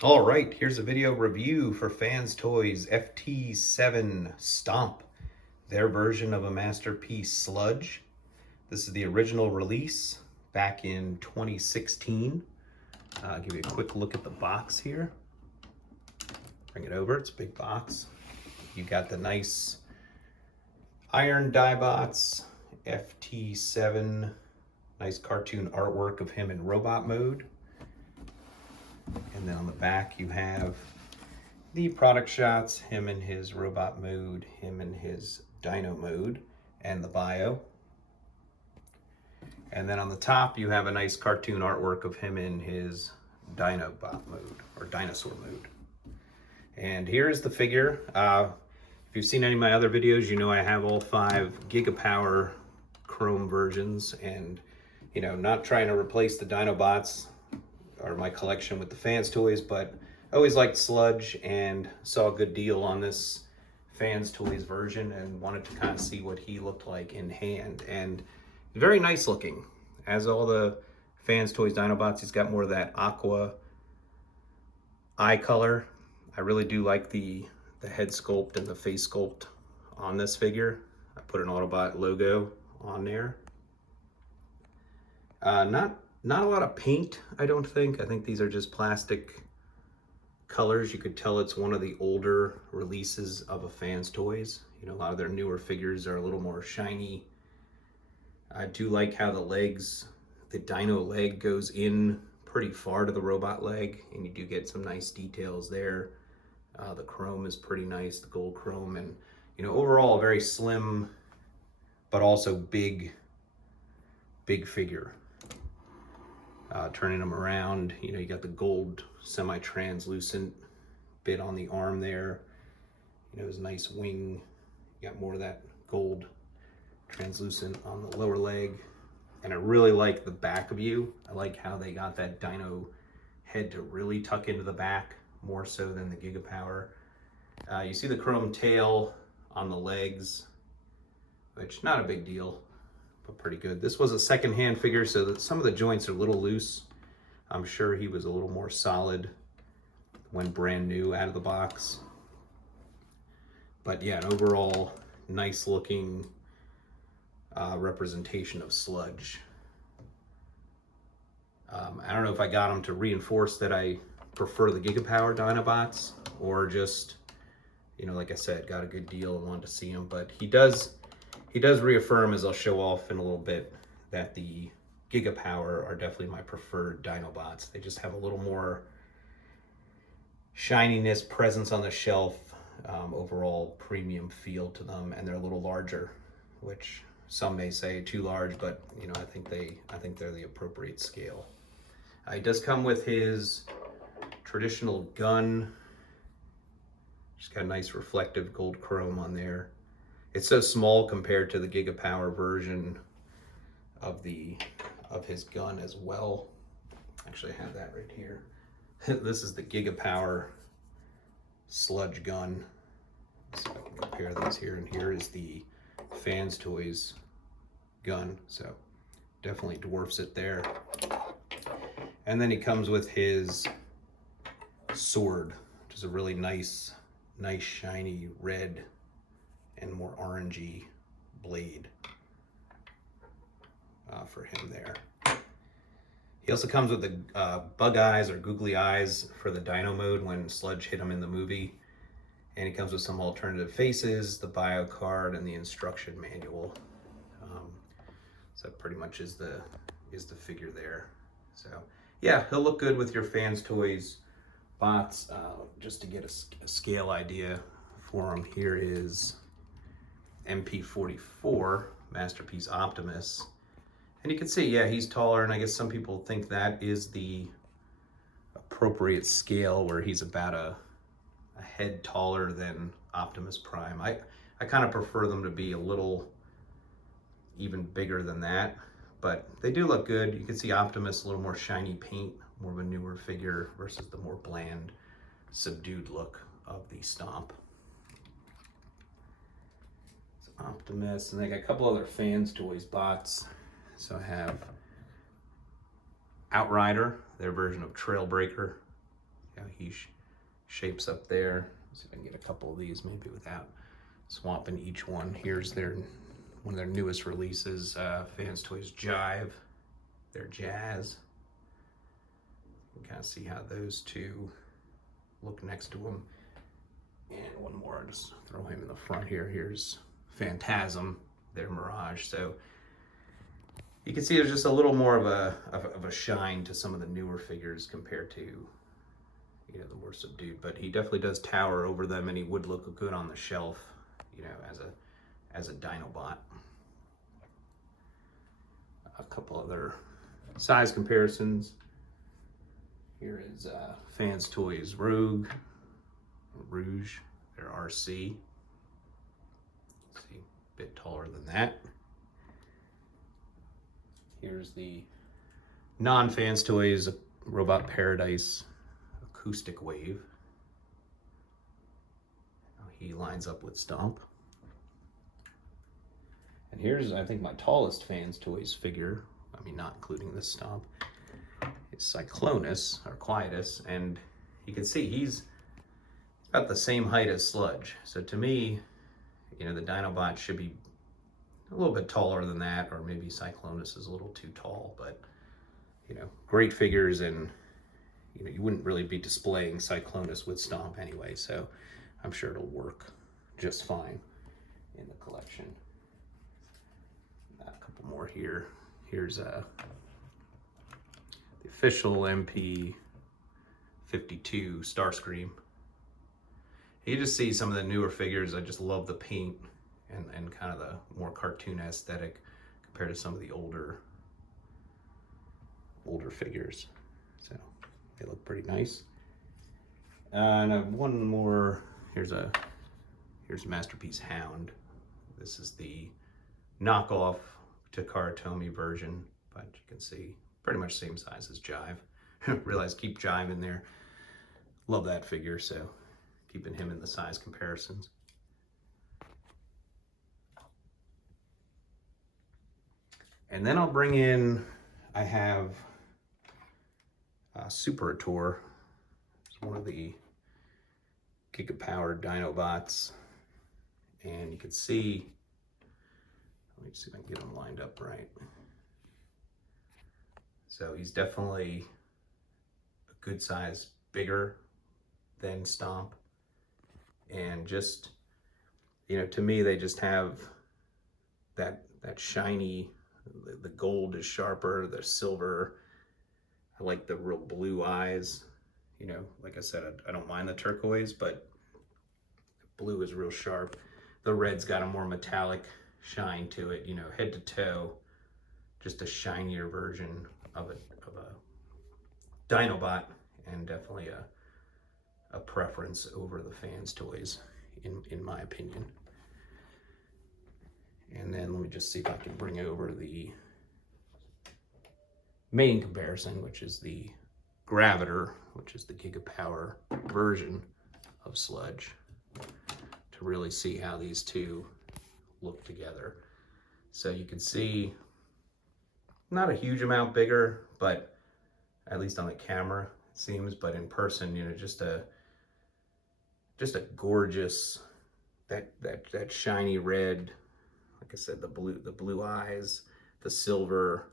All right, here's a video review for Fans Toys FT-07 Stomp, their version of a masterpiece Sludge. This is the original release back in 2016. I'll give you a quick look at the box here. Bring it over, it's a big box. You got the nice Iron Diebots, FT-07, nice cartoon artwork of him in robot mode. And then on the back you have the product shots, him in his robot mode, him in his dino mode, and the bio. And then on the top you have a nice cartoon artwork of him in his Dinobot mode, or dinosaur mode. And here's the figure. If you've seen any of my other videos, you know I have all 5 Gigapower chrome versions, and you know, not trying to replace the Dinobots or my collection with the Fans Toys, but I always liked Sludge and saw a good deal on this Fans Toys version and wanted to kind of see what he looked like in hand. And very nice looking. As all the Fans Toys Dinobots, he's got more of that aqua eye color. I really do like the head sculpt and the face sculpt on this figure. I put an Autobot logo on there. Not a lot of paint, I don't think. I think these are just plastic colors. You could tell it's one of the older releases of a Fans Toys. You know, a lot of their newer figures are a little more shiny. I do like how the legs, the dino leg goes in pretty far to the robot leg, and you do get some nice details there. The chrome is pretty nice, the gold chrome, and you know, overall a very slim but also big figure. Turning them around, you know, you got the gold semi-translucent bit on the arm there. You know, his nice wing. You got more of that gold translucent on the lower leg. And I really like the back view. I like how they got that dino head to really tuck into the back more so than the Gigapower. You see the chrome tail on the legs, which not a big deal, but pretty good. This was a second-hand figure, so that some of the joints are a little loose. I'm sure he was a little more solid when brand new out of the box. But yeah, an overall nice looking representation of Sludge. I don't know if I got him to reinforce that I prefer the Gigapower Dinobots, or just, you know, like I said, got a good deal and wanted to see him. But he does reaffirm, as I'll show off in a little bit, that the Gigapower are definitely my preferred Dinobots. They just have a little more shininess, presence on the shelf, overall premium feel to them, and they're a little larger, which some may say too large, but you know, I think they're the appropriate scale. He does come with his traditional gun. Just got a nice reflective gold chrome on there. It's so small compared to the Gigapower version of his gun as well. Actually, I have that right here. This is the Gigapower Sludge gun. So I can compare these here, and here is the Fans Toys gun. So definitely dwarfs it there. And then he comes with his sword, which is a really nice shiny red and more orangey blade for him there. He also comes with the bug eyes or googly eyes for the dino mode when Sludge hit him in the movie. And he comes with some alternative faces, the bio card, and the instruction manual. So that pretty much is the figure there. So yeah, he'll look good with your Fans Toys bots. Just to get a scale idea for him, here is MP44 Masterpiece Optimus. And you can see, yeah, he's taller, and I guess some people think that is the appropriate scale, where he's about a head taller than Optimus Prime. I kind of prefer them to be a little even bigger than that, but they do look good. You can see Optimus, a little more shiny paint, more of a newer figure versus the more bland, subdued look of the Stomp. So Optimus, and they got a couple other Fans Toys bots. So I have Outrider, their version of Trailbreaker. how he shapes up there. Let's see if I can get a couple of these maybe without swapping each one. Here's one of their newest releases, Fans Toys Jive, their Jazz. You can kind of see how those two look next to them. And one more, I'll just throw him in the front here. Here's Phantasm, their Mirage. So you can see there's just a little more of a shine to some of the newer figures compared to, you know, the more subdued. But he definitely does tower over them, and he would look good on the shelf, you know, as a Dinobot. A couple other size comparisons. Here is Fans Toys Rouge, their RC. See, a bit taller than that. Here's the non-Fans Toys Robot Paradise Acoustic Wave. He lines up with Stomp. And here's, I think, my tallest Fans Toys figure, I mean, not including this Stomp, is Cyclonus, or Quietus, and you can see he's about the same height as Sludge. So to me, you know, the Dinobot should be a little bit taller than that, or maybe Cyclonus is a little too tall, but, you know, great figures, and, you know, you wouldn't really be displaying Cyclonus with Stomp anyway, so I'm sure it'll work just fine in the collection. A couple more here. Here's the official MP-52 Starscream. You just see some of the newer figures. I just love the paint and kind of the more cartoon aesthetic compared to some of the older figures. So they look pretty nice. And I have one more. Here's Masterpiece Hound. This is the knockoff Takara Tomy version, but you can see pretty much same size as Jive. Realize keep Jive in there. Love that figure, so keeping him in the size comparisons. And then I'll bring in, I have Superator. It's one of the Gigapower Dinobots, and you can see, let me see if I can get them lined up right. So he's definitely a good size bigger than Stomp, and just, you know, to me they just have that shiny, the gold is sharper, the silver, I like the real blue eyes. You know, like I said, I don't mind the turquoise, but blue is real sharp. The red's got a more metallic shine to it, you know, head to toe, just a shinier version of a Dinobot, and definitely a preference over the Fans Toys, in my opinion. And then let me just see if I can bring over the main comparison, which is the Gravitor, which is the Gigapower version of Sludge, to really see how these two look together. So you can see not a huge amount bigger, but at least on the camera it seems, but in person, you know, just a gorgeous, that shiny red, like I said, the blue eyes, the silver,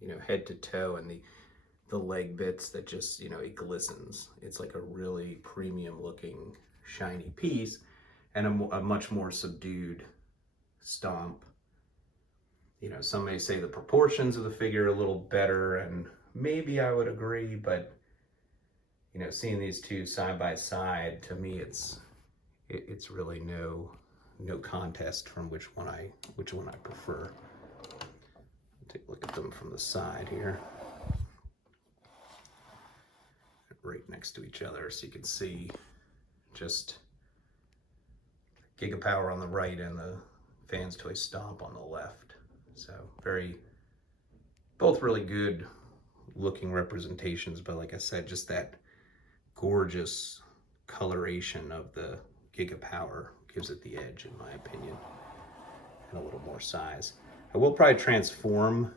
you know, head to toe, and the leg bits that just, you know, it glistens. It's like a really premium looking shiny piece, and a much more subdued Stomp. You know, some may say the proportions of the figure are a little better, and maybe I would agree, but, you know, seeing these two side by side, to me it's really no contest from which one I prefer. Take a look at them from the side here, right next to each other, so you can see just Gigapower on the right and the Fans Toy Stomp on the left. So both really good looking representations, but like I said, just that gorgeous coloration of the Gigapower gives it the edge, in my opinion, and a little more size. I will probably transform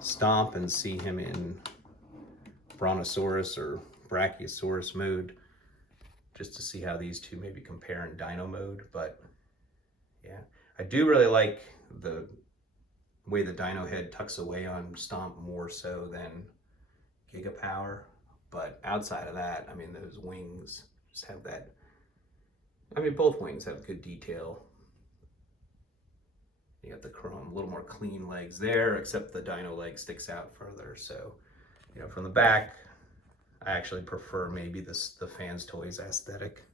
Stomp and see him in Brontosaurus or Brachiosaurus mode, just to see how these two maybe compare in Dino mode. But yeah, I do really like the way the Dino head tucks away on Stomp more so than Gigapower. But outside of that, I mean, those wings just have that, I mean, both wings have good detail. You got the chrome, a little more clean legs there, except the Dino leg sticks out further. So, you know, from the back, I actually prefer maybe the Fans Toys aesthetic.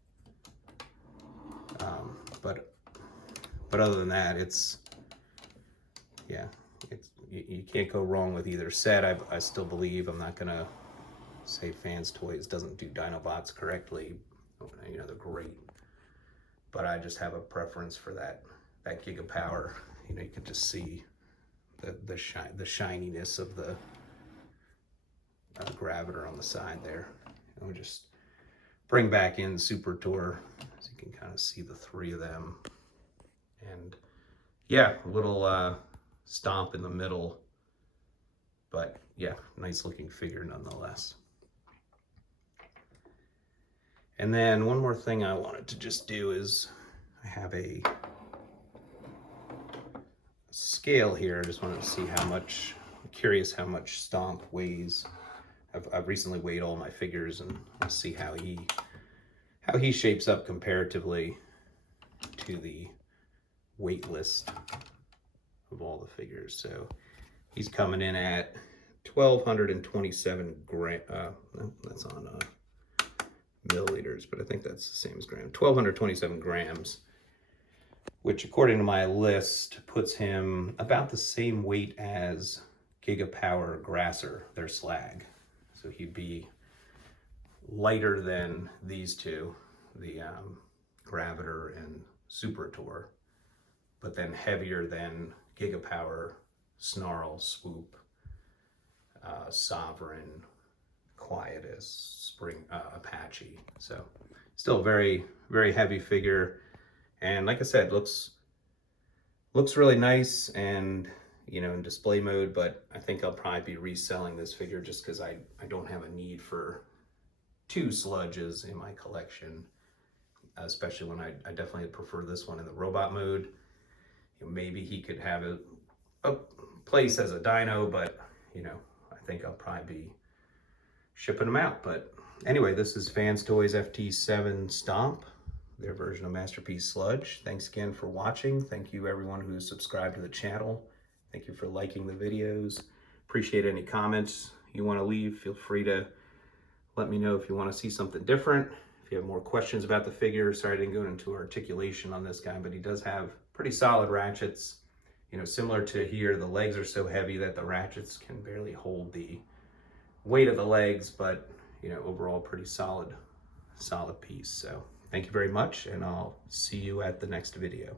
But other than that, it's, yeah, you can't go wrong with either set. I still believe, I'm not gonna say Fans Toys doesn't do Dinobots correctly. You know, they're great, but I just have a preference for that Gigapower. You know, you can just see the shininess of the graviter on the side there. And we'll just bring back in Super Tour so you can kind of see the three of them. And yeah, a little Stomp in the middle, but yeah, nice looking figure nonetheless. And then one more thing I wanted to just do is I have a scale here. I just wanted to see how much, I'm curious how much Stomp weighs. I've recently weighed all my figures, and I'll see how he shapes up comparatively to the weight list of all the figures. So he's coming in at 1,227 grams. That's on milliliters, but I think that's the same as gram. 1,227 grams, which according to my list puts him about the same weight as Gigapower Grasser, their slag. So he'd be lighter than these two, the Graviter and Super Tour, but then heavier than Gigapower, Snarl, Swoop, Sovereign, Quietus, Spring, Apache. So still very, very heavy figure. And like I said, looks really nice and, you know, in display mode, but I think I'll probably be reselling this figure just because I don't have a need for two Sludges in my collection, especially when I definitely prefer this one in the robot mode. You know, maybe he could have a place as a Dino, but, you know, I think I'll probably be shipping them out. But anyway, this is Fans Toys FT-07 Stomp, their version of Masterpiece Sludge. Thanks again for watching. Thank you everyone who's subscribed to the channel. Thank you for liking the videos. Appreciate any comments you want to leave. Feel free to let me know if you want to see something different. If you have more questions about the figure, sorry I didn't go into articulation on this guy, but he does have pretty solid ratchets. You know, similar to here, the legs are so heavy that the ratchets can barely hold the weight of the legs, but, you know, overall pretty solid piece. So thank you very much, and I'll see you at the next video.